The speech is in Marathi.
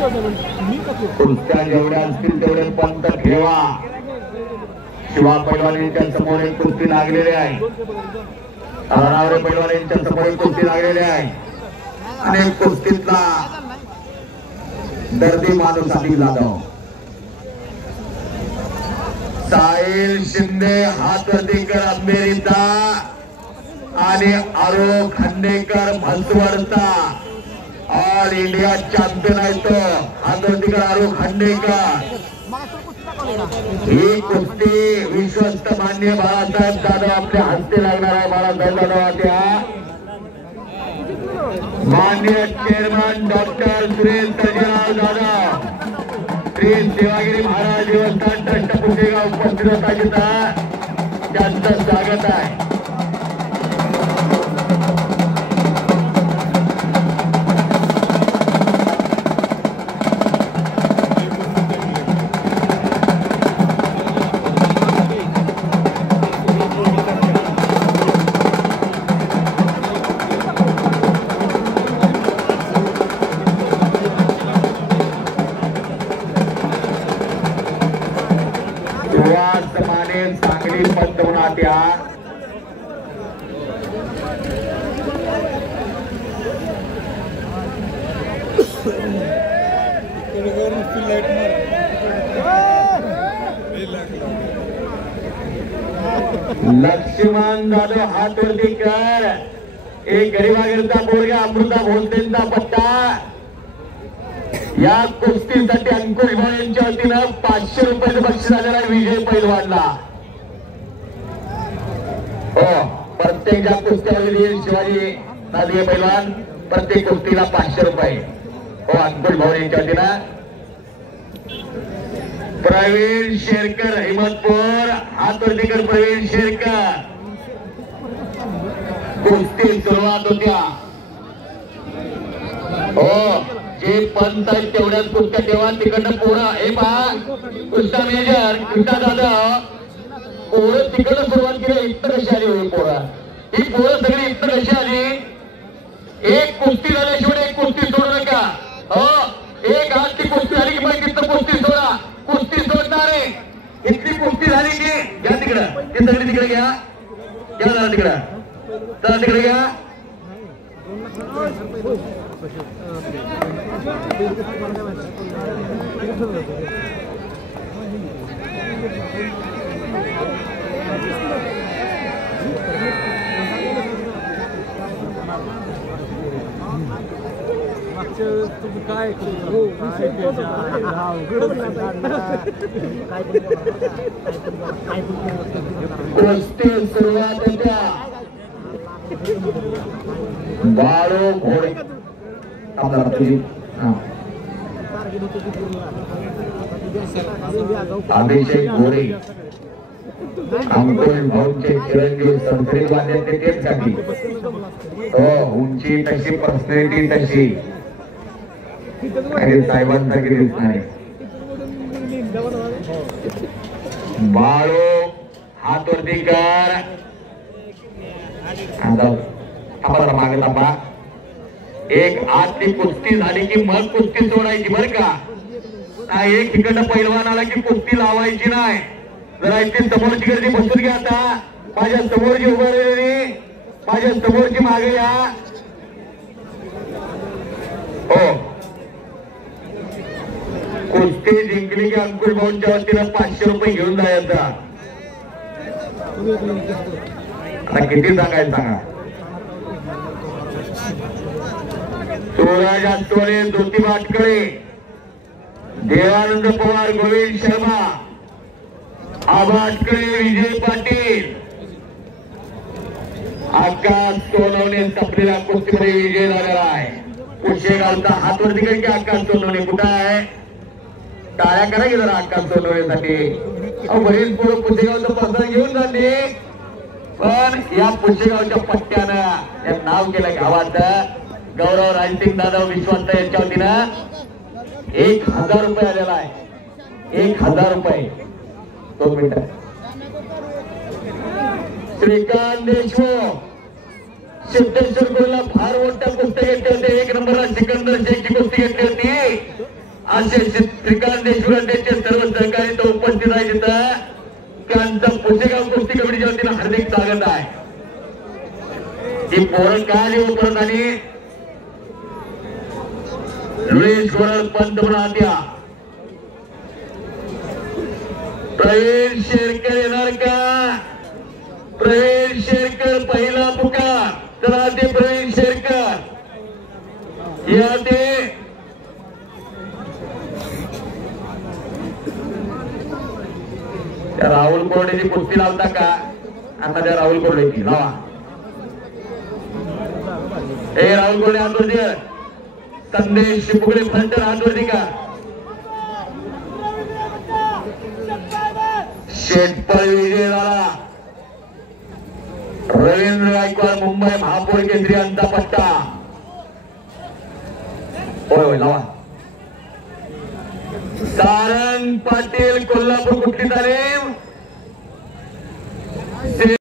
कुस्त्या जेवढ्या असतील तेवढे पंत ठेवा. शिवा पैलवानांच्या समोर एक कुस्ती लागलेली आहे. राणावरे पैलवानांच्या समोर एक कुस्ती लागलेली आहे. आणि कुस्तीतला दर्दी माणूस अनिल जाधव, साहिल शिंदे हातवर्तीकर अंबेरीचा आणि आरो खांडेकर म्हसवडचा ऑल इंडिया चॅम्पियन आहे तो हातवर्तीकर आरो खांडेकर. ही कुस्ती विश्वस्त मान्य बाळासाहेब जाधव आपल्या हस्ते लागणार आहे. बाळासाहेब जाधव त्या मान्य चेअरमन डॉक्टर सुरेश सर्जेराव जाधव, श्री सेवागिरी महाराज देवस्थान ट्रस्ट पुशेगाव उपस्थित होता. त्यांचं स्वागत आहे. चांगली पद होणार त्या लक्ष्मण जाधव हातवर्तीकर एक गरीबागरचा पोरगा अमृता भोसलेंचा पट्टा. या कुस्तीसाठी अंकुश भाऊ यांच्या वतीनं 500 रुपयाचं बक्षीस आलेला आहे विजय पैलवानला. हो, प्रत्येक ज्या कुस्त्यामध्ये शिवाजी नादिये पैलवान प्रत्येक कुस्तीला 500 रुपये. हो, अंकुश भाऊ यांच्या वतीनं. प्रवीण शेरकर हिमतपूर हातवर्तीकर प्रवीण शेरकर. कुस्ती सुरुवात होत्या. हो, जे पंत आहेत तेवढ्याच कुस्त्या ठेवा. तिकडनं पोरं हे पहा, कृष्णा मेजर कृष्णा जाधव पोरं तिकडनं सुरुवात केली. इथं कशी आली होती पोरं? ही पोरं सगळी इथं कशी आली? एक कुस्ती झाल्याशिवाय एक कुस्ती सोडू नका. हो, एक हात ती कुस्ती झाली की मग तिथं कुस्ती सोडा. कुस्ती सोडणार आहे. इथली कुस्ती झाली की घ्या तिकडं, ती सगळी तिकडे घ्या. घ्या जरा तिकडं, जरा तिकडे घ्या. काय कुस्ती सुरुवात होत्या. बाळू घोडे अभिषेक घोडे अंकुश भाऊचे चिरंजीव संस्कृत वाद्याचे त्यांसाठी. हो, उंची तशी पर्सनॅलिटी तशी आणि साहेबांचा किती नाही. बाळू हातवर्तीकर मागे थांबा. एक आतली कुस्ती झाली की मग कुस्ती सोडायची बरं का. एक तिकडनं पैलवान आला की कुस्ती लावायची नाही. जरा इथे समोरची गर्दी बसून घ्या. आता माझ्या समोरची उभारलेली माझ्या समोरची मागे या. हो, कुस्ती जिंकली की अंकुश भाऊंच्या वतीनं 500 रुपये घेऊन जायचा. आता किती सांगायचं सांगा. सूरज आटोळे, ज्योतिबा अटकळे, देवानंद पवार, गोविंद शर्मा, आबा अटकळे, विजय पाटील, आकाश सोनवणे तपलेल्या कुस्तीमध्ये विजय झालेला आहे. पुशेगावचा हातवर्तीकर की आकाश सोनवणे कुठं आहे? टाळ्या करा की जरा आकाश सोनवणेसाठी. बरीच पोरं पुशेगावचं पसंत घेऊन जाते, पण या पुशेगावच्या पट्ट्यानं नाव केलं गावाचं. गौरव राजसिंग दादा विश्वास यांच्या वतीनं 1000 रुपये आलेला आहे. 1000 रुपये. 2 मिनिटं. श्रीकांत देशमुख सिद्धेश्वर गुरुला फार मोठ्या कुस्ती घेतली होती. 1 नंबरला सिकंदर शेखची कुस्ती घेतली होती. असे श्रीकांत देशमुख त्यांचे सर्व सहकारी तो उपस्थित आहे तिथं त्यांचं पुसेगाव कुस्ती कमिटीच्या वतीनं हार्दिक स्वागत आहे. ही पोरं काय येऊ परत आणि लुईस गोरल पंत म्हणा प्रवीण शेरकर येणार का? प्रवीण शेरकर पहिला पुकार. चला ते प्रवीण शेरकर या ते राहुल कोरडेची कुस्ती लावता का? आता त्या राहुल कोरडेची लावा. ए राहुल कोरडे हात वरती कर. संदेश शिपुगडे फ्रंटर हात वरती का? शेटपळ विजय झाला. रवींद्र गायकवाड मुंबई महापौर केंद्रीय यांचा पट्टा. होय होय लावा. सारंग पाटील कोल्हापूर कुस्ती तालीम